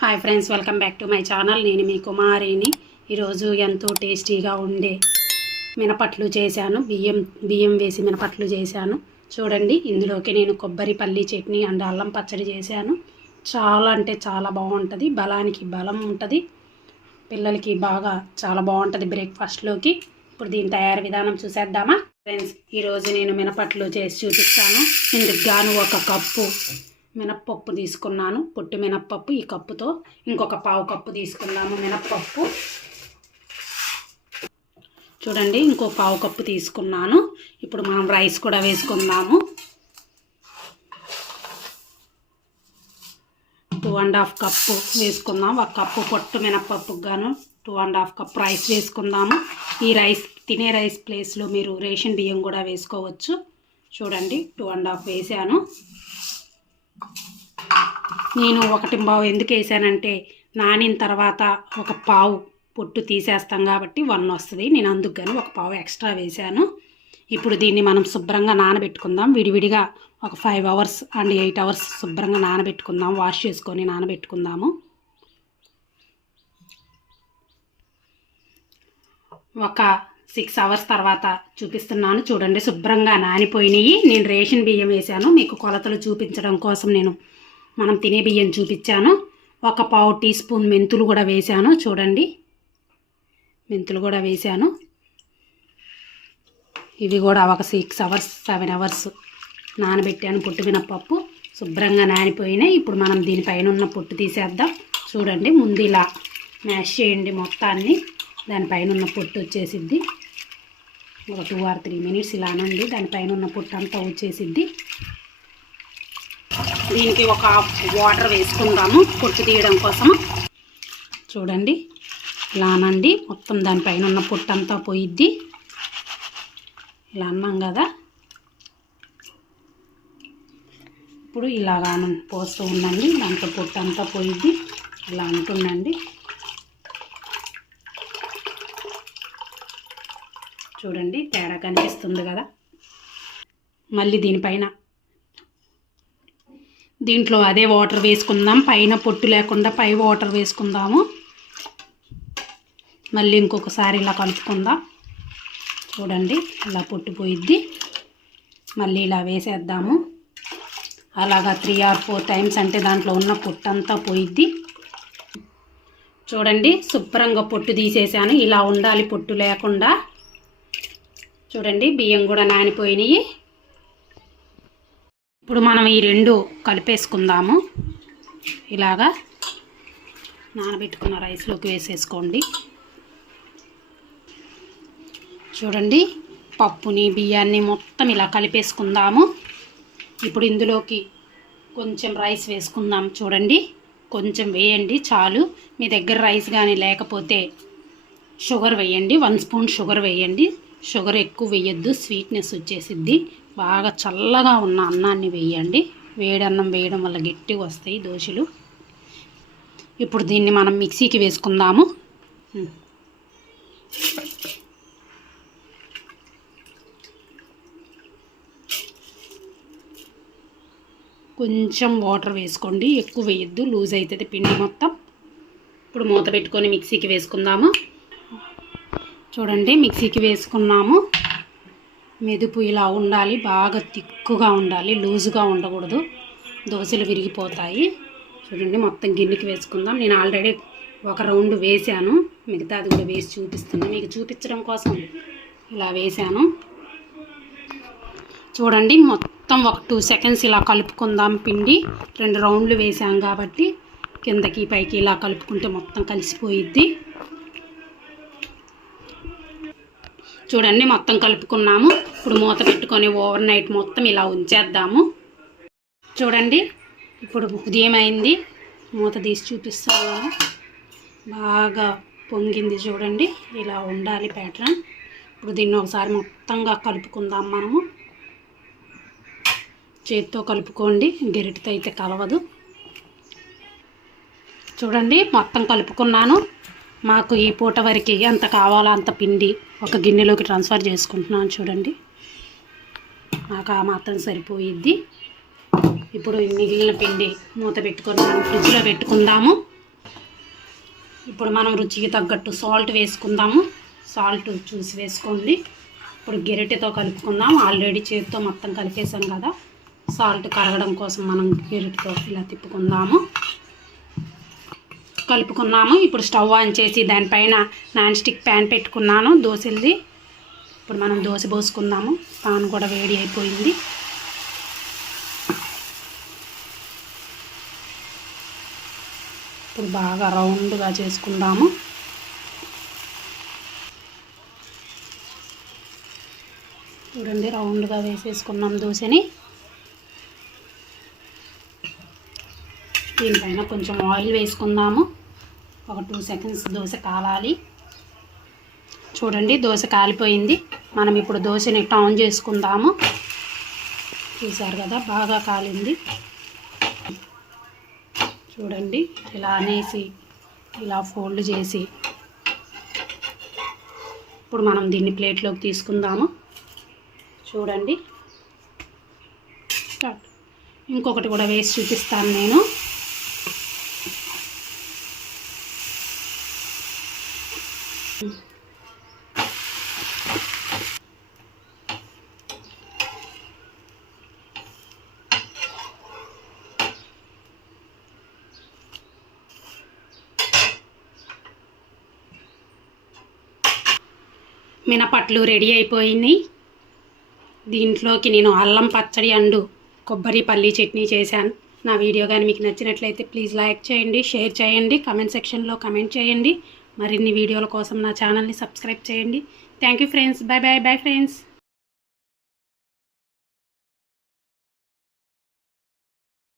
Hi friends welcome back to my channel నేను మీ కుమారిని. ఈరోజు ఎంతో టేస్టీగా ఉండే మినపట్లు చేశాను. బియ్యం బియ్యం వేసి మినపట్లు చేశాను. చూడండి ఇందులోకి నేను కొబ్బరి పల్లి చట్నీ అండ్ అల్లం పచ్చడి చేశాను. చాలా అంటే చాలా బాగుంటుంది. బలానికి బలం ఉంటుంది. పిల్లలకి బాగా చాలా బాగుంటుంది బ్రేక్ఫాస్ట్లోకి ఇప్పుడు దీని తయారీ విధానం చూసేద్దామా? ఫ్రెండ్స్ ఈరోజు నేను మినపట్లు చేసి చూపిస్తాను. ఇందుకు గాను ఒక కప్పు మినప్పప్పు తీసుకున్నాను. పొట్టు మినప్పప్పు ఈ కప్పుతో. ఇంకొక పావు కప్పు తీసుకున్నాము మినప్పప్పు. చూడండి ఇంకో పావు కప్పు తీసుకున్నాను. ఇప్పుడు మనం రైస్ కూడా వేసుకుందాము. టూ అండ్ హాఫ్ కప్పు వేసుకుందాం ఒక కప్పు పొట్టు మినప్పప్పుకు గాను two and half cup rice వేసుకుందాము. ఈ రైస్ తినే రైస్ ప్లేస్లో మీరు రేషన్ బియ్యం కూడా వేసుకోవచ్చు. చూడండి టూ అండ్ హాఫ్ వేసాను. నేను ఒకటి బావు ఎందుకు వేసానంటే నానిన తర్వాత ఒక పావు పొట్టు తీసేస్తాం కాబట్టి వన్ వస్తుంది. నేను అందుకు కానీ ఒక పావు ఎక్స్ట్రా వేసాను. ఇప్పుడు దీన్ని మనం శుభ్రంగా నానబెట్టుకుందాం. విడివిడిగా ఒక five hours and eight hours శుభ్రంగా నానబెట్టుకుందాం. వాష్ చేసుకొని నానబెట్టుకుందాము. ఒక సిక్స్ అవర్స్ తర్వాత చూపిస్తున్నాను. చూడండి శుభ్రంగా నానిపోయినాయి. నేను రేషన్ బియ్యం వేసాను మీకు కొలతలు చూపించడం కోసం నేను మనం తినే బియ్యం చూపించాను. ఒక పావు టీ స్పూన్ మెంతులు కూడా వేసాను చూడండి మెంతులు కూడా వేసాను ఇవి కూడా ఒక సిక్స్ అవర్స్ సెవెన్ అవర్స్ నానబెట్టాను పొట్టు మినపప్పు శుభ్రంగా నానిపోయినాయి. ఇప్పుడు మనం దీనిపైన ఉన్న పొట్టు తీసేద్దాం. చూడండి ముందు ఇలా మ్యాష్ చేయండి మొత్తాన్ని. దానిపైన ఉన్న పొట్టు వచ్చేసిద్ది. ఒక టూ ఆర్ త్రీ మినిట్స్ ఇలా అనండి. దానిపైన ఉన్న పొట్టు అంతా వచ్చేసిద్ది. దీనికి ఒక వాటర్ వేసుకుందాము. పొట్టు తీయడం కోసం చూడండి. ఇలా అనండి. మొత్తం దానిపైన ఉన్న పొట్టు అంతా పోయిద్ది. ఇలా అన్నాం కదా. ఇప్పుడు ఇలాగా పోస్తూ ఉండండి. దాంట్లో పొట్టు అంతా పోయిద్ది. ఇలా అంటుండండి. చూడండి తేడా కనిపిస్తుంది కదా. మళ్ళీ దీనిపైన. దీంట్లో అదే వాటర్ వేసుకుందాం పైన పొట్టు లేకుండా పై వాటర్ వేసుకుందాము. మళ్ళీ ఇంకొకసారి ఇలా కలుపుకుందాం. చూడండి ఇలా పొట్టు పోయిద్ది. మళ్ళీ ఇలా వేసేద్దాము. అలాగా త్రీ ఆర్ ఫోర్ టైమ్స్ అంటే దాంట్లో ఉన్న పొట్టు అంతా పోయిద్ది. చూడండి శుభ్రంగా పొట్టు తీసేసాను. ఇలా ఉండాలి పొట్టు లేకుండా. చూడండి బియ్యం కూడా నానిపోయినాయి. ఇప్పుడు మనం ఈ రెండు కలిపేసుకుందాము. ఇలాగా నానబెట్టుకున్న రైస్లోకి వేసేసుకోండి. చూడండి పప్పుని బియ్యాన్ని మొత్తం ఇలా కలిపేసుకుందాము. ఇప్పుడు ఇందులోకి కొంచెం రైస్ వేసుకుందాం చూడండి. కొంచెం వేయండి చాలు. మీ దగ్గర రైస్ కానీ లేకపోతే షుగర్ వేయండి. వన్ స్పూన్ షుగర్ వేయండి. షుగర్ ఎక్కువ వేయొద్దు స్వీట్నెస్ వచ్చేసిద్ది. బాగా చల్లగా ఉన్న అన్నాన్ని వేయండి. వేడన్నం వేయడం వల్ల గట్టిగా వస్తాయి దోశలు. ఇప్పుడు దీన్ని మనం మిక్సీకి వేసుకుందాము. కొంచెం వాటర్ వేసుకోండి. ఎక్కువ వేయద్దు లూజ్ అవుతుంది పిండి మొత్తం. ఇప్పుడు మూత పెట్టుకొని మిక్సీకి వేసుకుందాము. చూడండి మిక్సీకి వేసుకున్నాము. మెదుపు ఇలా ఉండాలి బాగా తిక్కుగా ఉండాలి లూజుగా ఉండకూడదు. దోశలు విరిగిపోతాయి. చూడండి మొత్తం గిన్నెకి వేసుకుందాం. నేను ఆల్రెడీ ఒక రౌండ్ వేసాను మిగతాది కూడా వేసి చూపిస్తున్నాను మీకు చూపించడం కోసం ఇలా వేసాను చూడండి మొత్తం ఒక టూ సెకండ్స్ ఇలా కలుపుకుందాం పిండి. రెండు రౌండ్లు వేసాం కాబట్టి కిందకి పైకి ఇలా కలుపుకుంటే మొత్తం కలిసిపోయిద్ది. చూడండి మొత్తం కలుపుకున్నాము. ఇప్పుడు మూత పెట్టుకొని ఓవర్ నైట్ మొత్తం ఇలా ఉంచేద్దాము. చూడండి ఇప్పుడు ఉదయం అయింది. మూత తీసి చూపిస్తాను బాగా పొంగింది చూడండి. ఇలా ఉండాలి ప్యాటర్న్. ఇప్పుడు దీన్ని ఒకసారి మొత్తంగా కలుపుకుందాం మనము. చేతితో కలుపుకోండి. గెరిటితో అయితే కలవదు. చూడండి మొత్తం కలుపుకున్నాను. మాకు ఈ పూట వరకు ఎంత కావాలో అంత పిండి ఒక గిన్నెలోకి ట్రాన్స్ఫర్ చేసుకుంటున్నాను చూడండి. మాకు ఆ మాత్రం సరిపోయిద్ది. ఇప్పుడు మిగిలిన పిండి మూత పెట్టుకొని మనం ఫ్రిడ్జ్లో పెట్టుకుందాము. ఇప్పుడు మనం రుచికి తగ్గట్టు సాల్ట్ వేసుకుందాము. సాల్ట్ చూసి వేసుకోండి. ఇప్పుడు గెరటితో కలుపుకుందాం. ఆల్రెడీ చేతితో మొత్తం కలిపేసాం కదా. సాల్ట్ కరగడం కోసం మనం గెరటితో ఇలా తిప్పుకుందాము. కలుపుకున్నాము. ఇప్పుడు స్టవ్ ఆన్ చేసి దానిపైన నాన్ స్టిక్ ప్యాన్ పెట్టుకున్నాను. దోశలది. ఇప్పుడు మనం దోశ పోసుకుందాము. పాన్ కూడా వేడి అయిపోయింది. ఇప్పుడు బాగా రౌండ్గా చేసుకుందాము. చూడండి రౌండ్గా వేసేసుకున్నాం దోశని. దీనిపైన కొంచెం ఆయిల్ వేసుకుందాము. ఒక టూ సెకండ్స్ దోశ కాలాలి చూడండి దోశ కాలిపోయింది. మనం ఇప్పుడు దోశని ఆన్ చేసుకుందాము. చూసారు కదా బాగా కాలింది. చూడండి ఇలా అనేసి ఇలా ఫోల్డ్ చేసి. ఇప్పుడు మనం దీన్ని ప్లేట్లోకి తీసుకుందాము. చూడండి. ఇంకొకటి కూడా వేసి చూపిస్తాను నేను. మినపట్లు రెడీ అయిపోయినాయి. దీంట్లోకి నేను అల్లం పచ్చడి అండు కొబ్బరి పల్లి చట్నీ చేశాను. నా వీడియో కానీ మీకు నచ్చినట్లయితే ప్లీజ్ లైక్ చేయండి షేర్ చేయండి కమెంట్ సెక్షన్లో కమెంట్ చేయండి. మరిన్ని వీడియోల కోసం నా ఛానల్ని సబ్స్క్రైబ్ చేయండి. Thank you friends bye bye bye friends